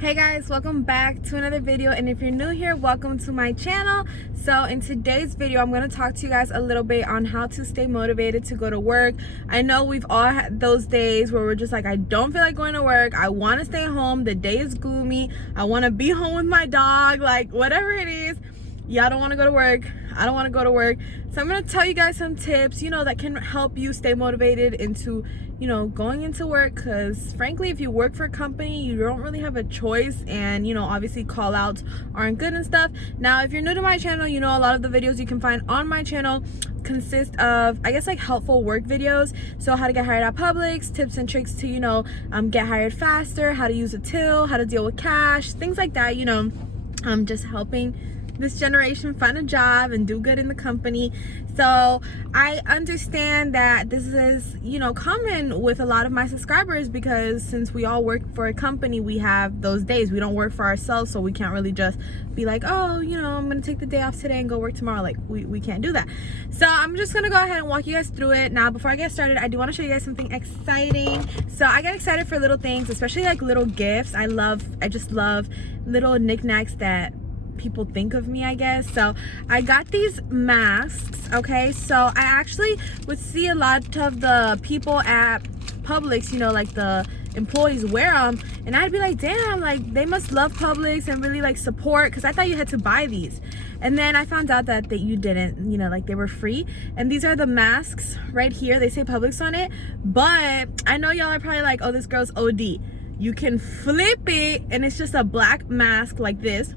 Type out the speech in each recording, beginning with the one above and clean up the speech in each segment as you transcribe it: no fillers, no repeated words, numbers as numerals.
Hey guys, welcome back to another video, and if you're new here, welcome to my channel. So in today's video, I'm going to talk to you guys a little bit on how to stay motivated to go to work. I know we've all had those days where we're just like, I don't feel like going to work, I want to stay home, the day is gloomy, I want to be home with my dog, like whatever it is. Y'all don't want to go to work, I don't want to go to work. So I'm going to tell you guys some tips, that can help you stay motivated into going into work, because frankly, if you work for a company, you don't really have a choice, and obviously call outs aren't good and stuff. Now, if you're new to my channel, a lot of the videos you can find on my channel consist of, I guess, like helpful work videos. So how to get hired at Publix, tips and tricks to get hired faster, how to use a till, how to deal with cash, things like that. I'm just helping this generation find a job and do good in the company. So I understand that this is common with a lot of my subscribers, because since we all work for a company, we have those days. We don't work for ourselves, so we can't really just be like, oh, I'm gonna take the day off today and go work tomorrow. Like we can't do that. So I'm just gonna go ahead and walk you guys through it. Now, before I get started, I do want to show you guys something exciting. So I get excited for little things, especially like little gifts. I just love little knickknacks that people think of me, I guess. So I got these masks. Okay, so I actually would see a lot of the people at Publix, like the employees wear them, and I'd be like, damn, like they must love Publix and really like support, because I thought you had to buy these. And then I found out that you didn't, like they were free. And these are the masks right here. They say Publix on it, but I know y'all are probably like, oh, this girl's OD. You can flip it and it's just a black mask like this.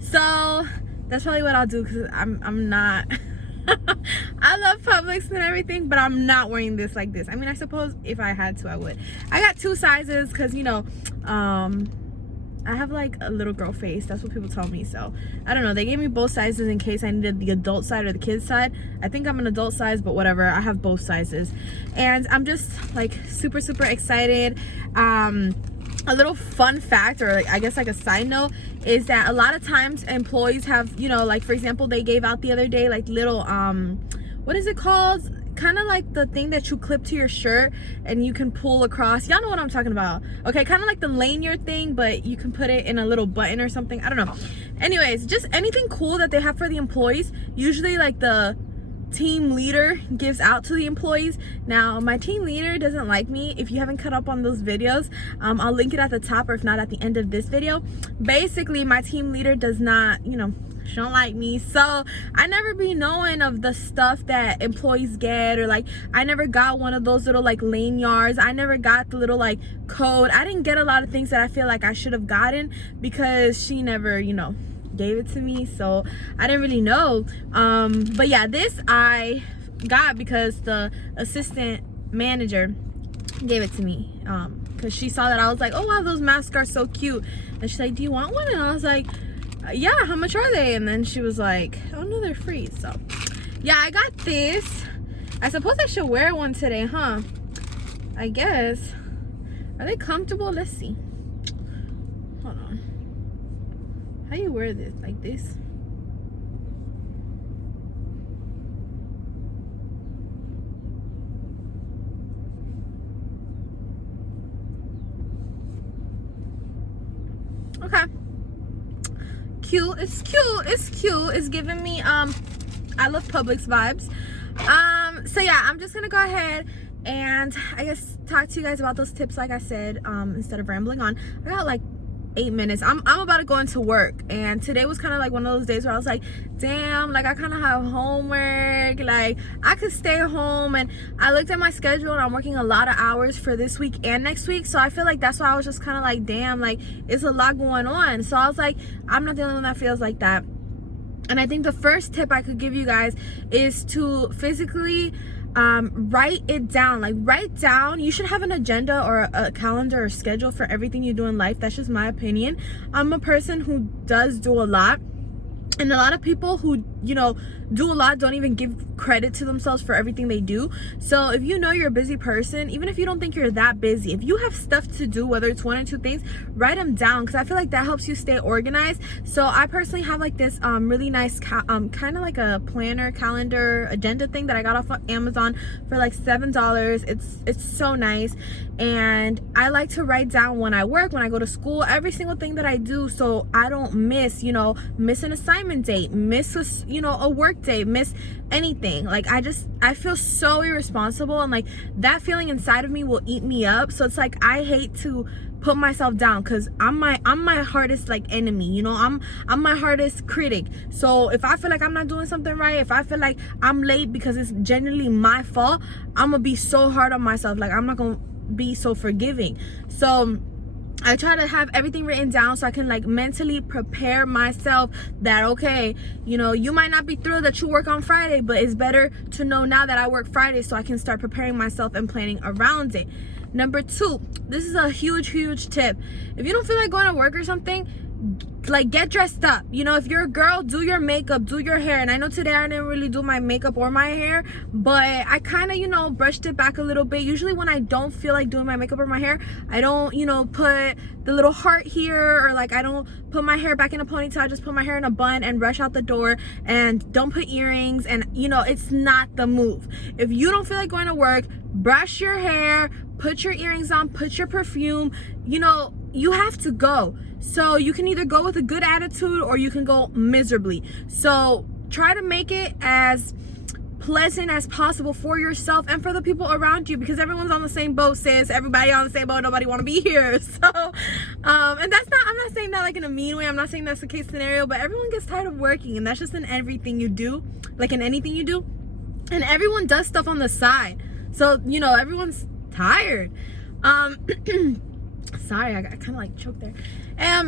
So that's probably what I'll do, because I'm not I love Publix and everything, but I'm not wearing this like this. I mean, I suppose if I had to, I would. I got two sizes, because I have like a little girl face. That's what people tell me. So I don't know, they gave me both sizes in case I needed the adult side or the kids side. I think I'm an adult size, but whatever, I have both sizes. And I'm just like super excited. A little fun fact, or I guess like a side note, is that a lot of times employees have, like for example, they gave out the other day like little what is it called, kind of like the thing that you clip to your shirt and you can pull across. Y'all know what I'm talking about. Okay, kind of like the lanyard thing, but you can put it in a little button or something. I don't know. Anyways, just anything cool that they have for the employees. Usually like the team leader gives out to the employees. Now, my team leader doesn't like me. If you haven't caught up on those videos, I'll link it at the top, or if not, at the end of this video. Basically, my team leader does not, she don't like me, so I never be knowing of the stuff that employees get, or like I never got one of those little like lanyards. I never got the little like code. I didn't get a lot of things that I feel like I should have gotten, because she never gave it to me, so I didn't really know. But yeah, this I got because the assistant manager gave it to me, because she saw that I was like, oh wow, those masks are so cute, and she's like, do you want one? And I was like, yeah, how much are they? And then she was like, oh no, they're free. So yeah, I got this. I suppose I should wear one today, huh? I guess. Are they comfortable? Let's see. Hold on. How do you wear this? Like this? Okay. Cute. It's cute. It's cute. It's giving me I love Publix vibes. So yeah, I'm just gonna go ahead and I guess talk to you guys about those tips, like I said, instead of rambling on. I got like 8 minutes. I'm about to go into work, and today was kind of like one of those days where I was like, damn, like I kind of have homework, like I could stay home. And I looked at my schedule, and I'm working a lot of hours for this week and next week, so I feel like that's why I was just kind of like, damn, like it's a lot going on. So I was like, I'm not the only one that feels like that. And I think the first tip I could give you guys is to physically write it down. Like write down, you should have an agenda or a calendar or schedule for everything you do in life. That's just my opinion. I'm a person who does do a lot, and a lot of people who you know, do a lot don't even give credit to themselves for everything they do. So if you know you're a busy person, even if you don't think you're that busy, if you have stuff to do, whether it's 1 or 2 things, write them down, because I feel like that helps you stay organized. So I personally have like this really nice kind of like a planner, calendar, agenda thing that I got off of Amazon for like $7. It's so nice, and I like to write down when I work, when I go to school, every single thing that I do, so I don't miss, you know, miss an assignment date, miss a, you know, a work day, miss anything. Like I feel so irresponsible, and like that feeling inside of me will eat me up. So it's like I hate to put myself down, because I'm my hardest like enemy, you know. I'm my hardest critic. So if I feel like I'm not doing something right, if I feel like I'm late because it's genuinely my fault, I'm gonna be so hard on myself. Like I'm not gonna be so forgiving. So I try to have everything written down so I can like mentally prepare myself that, okay, you know, you might not be thrilled that you work on Friday, but it's better to know now that I work Friday, so I can start preparing myself and planning around it. Number 2, this is a huge tip. If you don't feel like going to work or something, like get dressed up. You know, if you're a girl, do your makeup, do your hair. And I know today I didn't really do my makeup or my hair, but I kind of, you know, brushed it back a little bit. Usually when I don't feel like doing my makeup or my hair, I don't, you know, put the little heart here, or like I don't put my hair back in a ponytail. I just put my hair in a bun and rush out the door, and don't put earrings. And you know, it's not the move. If you don't feel like going to work, brush your hair, put your earrings on, put your perfume. You know, you have to go. So you can either go with a good attitude or you can go miserably. So try to make it as pleasant as possible for yourself and for the people around you, because everyone's on the same boat, sis. Everybody on the same boat, nobody want to be here. So and that's not, I'm not saying that like in a mean way, I'm not saying that's the case scenario, but everyone gets tired of working, and that's just in everything you do, like in anything you do. And everyone does stuff on the side, so you know, everyone's tired. Sorry, I kind of like choked there.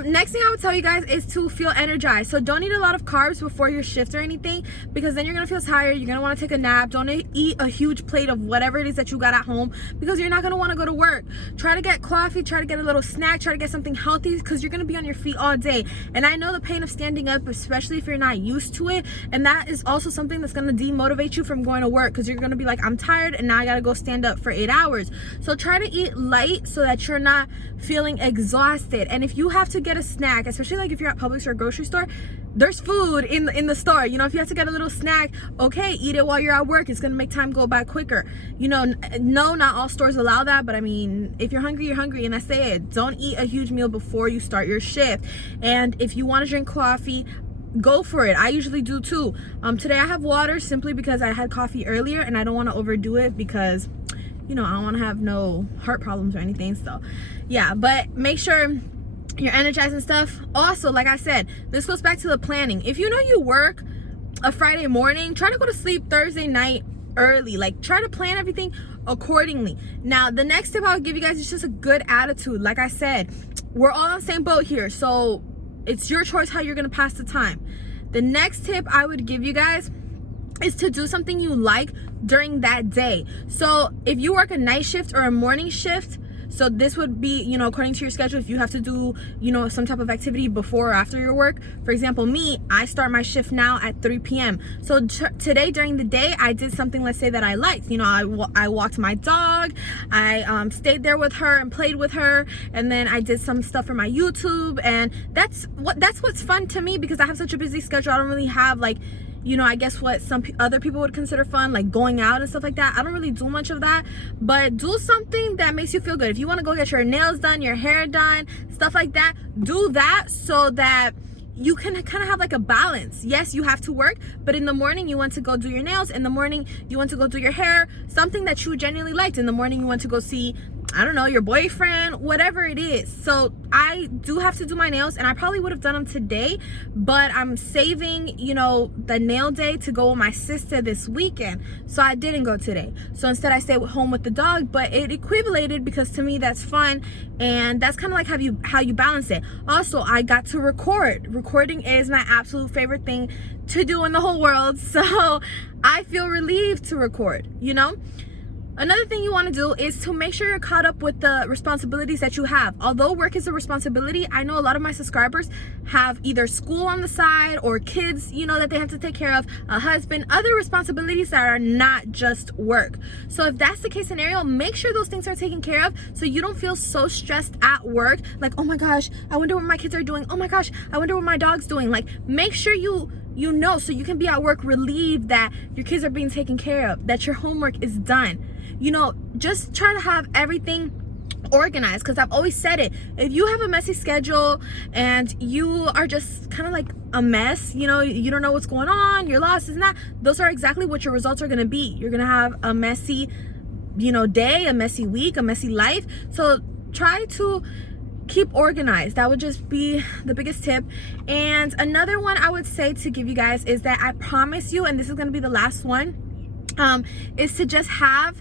Next thing I would tell you guys is to feel energized. So don't eat a lot of carbs before your shift or anything, because then you're gonna feel tired. You're gonna want to take a nap. Don't eat a huge plate of whatever it is that you got at home, because you're not gonna want to go to work. Try to get coffee, try to get a little snack, try to get something healthy, because you're gonna be on your feet all day. And I know the pain of standing up, especially if you're not used to it, and that is also something that's gonna demotivate you from going to work, because you're gonna be like, I'm tired and now I gotta go stand up for 8 hours. So try to eat light so that you're not feeling exhausted. And if you have to get a snack, especially like if you're at Publix or a grocery store, there's food in the store. You know, if you have to get a little snack, okay, eat it while you're at work. It's gonna make time go by quicker. You know, no, not all stores allow that, but I mean, if you're hungry, you're hungry, and that's it. Don't eat a huge meal before you start your shift. And if you want to drink coffee, go for it. I usually do too. Today I have water simply because I had coffee earlier, and I don't want to overdo it, because you know, I don't want to have no heart problems or anything. So yeah, but make sure you're energized and stuff. Also, like I said, this goes back to the planning. If you know you work a Friday morning, try to go to sleep Thursday night early. Like, try to plan everything accordingly. Now, the next tip I would give you guys is just a good attitude. Like I said, we're all on the same boat here, so it's your choice how you're gonna pass the time. The next tip I would give you guys is to do something you like during that day. So if you work a night shift or a morning shift, so this would be, you know, according to your schedule, if you have to do, you know, some type of activity before or after your work. For example, me, I start my shift now at 3 p.m. So today during the day, I did something, let's say, that I liked. You know, I walked my dog, I stayed there with her and played with her, and then I did some stuff for my YouTube. And that's what's fun to me, because I have such a busy schedule. I don't really have, like, you know, I guess what some other people would consider fun, like going out and stuff like that. I don't really do much of that, but do something that makes you feel good. If you want to go get your nails done, your hair done, stuff like that, do that, so that you can kind of have like a balance. Yes, you have to work, but in the morning you want to go do your nails. In the morning you want to go do your hair, something that you genuinely liked. In the morning you want to go see, I don't know, your boyfriend, whatever it is. So I do have to do my nails, and I probably would have done them today, but I'm saving, you know, the nail day to go with my sister this weekend. So I didn't go today. So instead I stayed home with the dog, but it equivalated, because to me that's fun, and that's kind of like how you balance it. Also, I got to record. Recording is my absolute favorite thing to do in the whole world. So I feel relieved to record, you know? Another thing you want to do is to make sure you're caught up with the responsibilities that you have. Although work is a responsibility, I know a lot of my subscribers have either school on the side or kids, you know, that they have to take care of, a husband, other responsibilities that are not just work. So if that's the case scenario, make sure those things are taken care of so you don't feel so stressed at work. Like, oh my gosh, I wonder what my kids are doing. Oh my gosh, I wonder what my dog's doing. Like, make sure you know, so you can be at work relieved that your kids are being taken care of, that your homework is done. You know, just try to have everything organized, because I've always said it. If you have a messy schedule and you are just kind of like a mess, you know, you don't know what's going on, you're lost, isn't that? Those are exactly what your results are going to be. You're going to have a messy, you know, day, a messy week, a messy life. So try to keep organized. That would just be the biggest tip. And another one I would say to give you guys is that I promise you, and this is going to be the last one, is to just have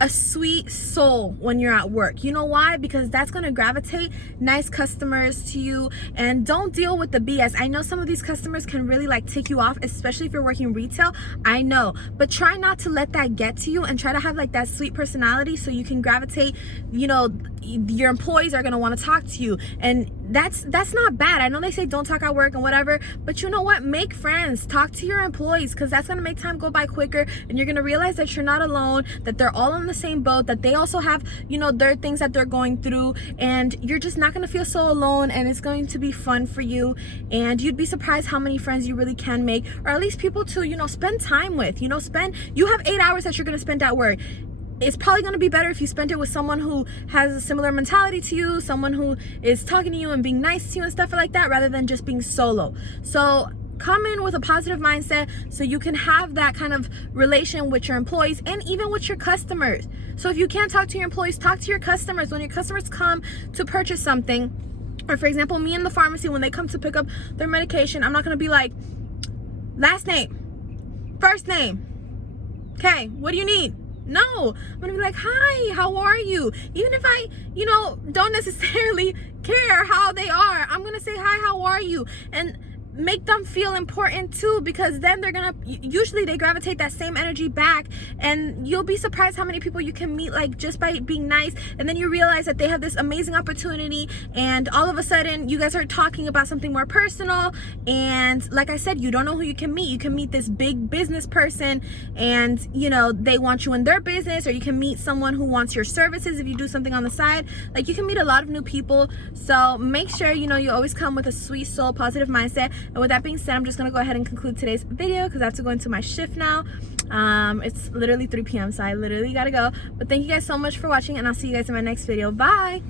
a sweet soul when you're at work. You know why? Because that's going to gravitate nice customers to you. And don't deal with the BS. I know some of these customers can really like tick you off, especially if you're working retail. I know, but try not to let that get to you, and try to have like that sweet personality so you can gravitate. You know, your employees are going to want to talk to you, and that's not bad. I know they say don't talk at work and whatever, but you know what? Make friends, talk to your employees, because that's going to make time go by quicker, and you're going to realize that you're not alone, that they're all in the same boat, that they also have, you know, their things that they're going through, and you're just not going to feel so alone, and it's going to be fun for you. And you'd be surprised how many friends you really can make, or at least people to, you know, spend time with. You know, you have 8 hours that you're going to spend at work. It's probably going to be better if you spend it with someone who has a similar mentality to you, someone who is talking to you and being nice to you and stuff like that, rather than just being solo. So come in with a positive mindset so you can have that kind of relation with your employees and even with your customers. So if you can't talk to your employees, talk to your customers. When your customers come to purchase something, or for example, me in the pharmacy, when they come to pick up their medication, I'm not going to be like, last name, first name, okay, what do you need? No, I'm gonna be like, hi, how are you? Even if I, you know, don't necessarily care how they are, I'm gonna say, hi, how are you? And make them feel important too, because then they're gonna, usually they gravitate that same energy back, and you'll be surprised how many people you can meet like just by being nice. And then you realize that they have this amazing opportunity, and all of a sudden you guys are talking about something more personal. And like I said, you don't know who you can meet. You can meet this big business person, and you know, they want you in their business, or you can meet someone who wants your services if you do something on the side. Like, you can meet a lot of new people. So make sure, you know, you always come with a sweet soul, positive mindset. And with that being said, I'm just gonna go ahead and conclude today's video because I have to go into my shift now. It's literally 3 p.m. so I literally gotta go. But thank you guys so much for watching, and I'll see you guys in my next video. Bye.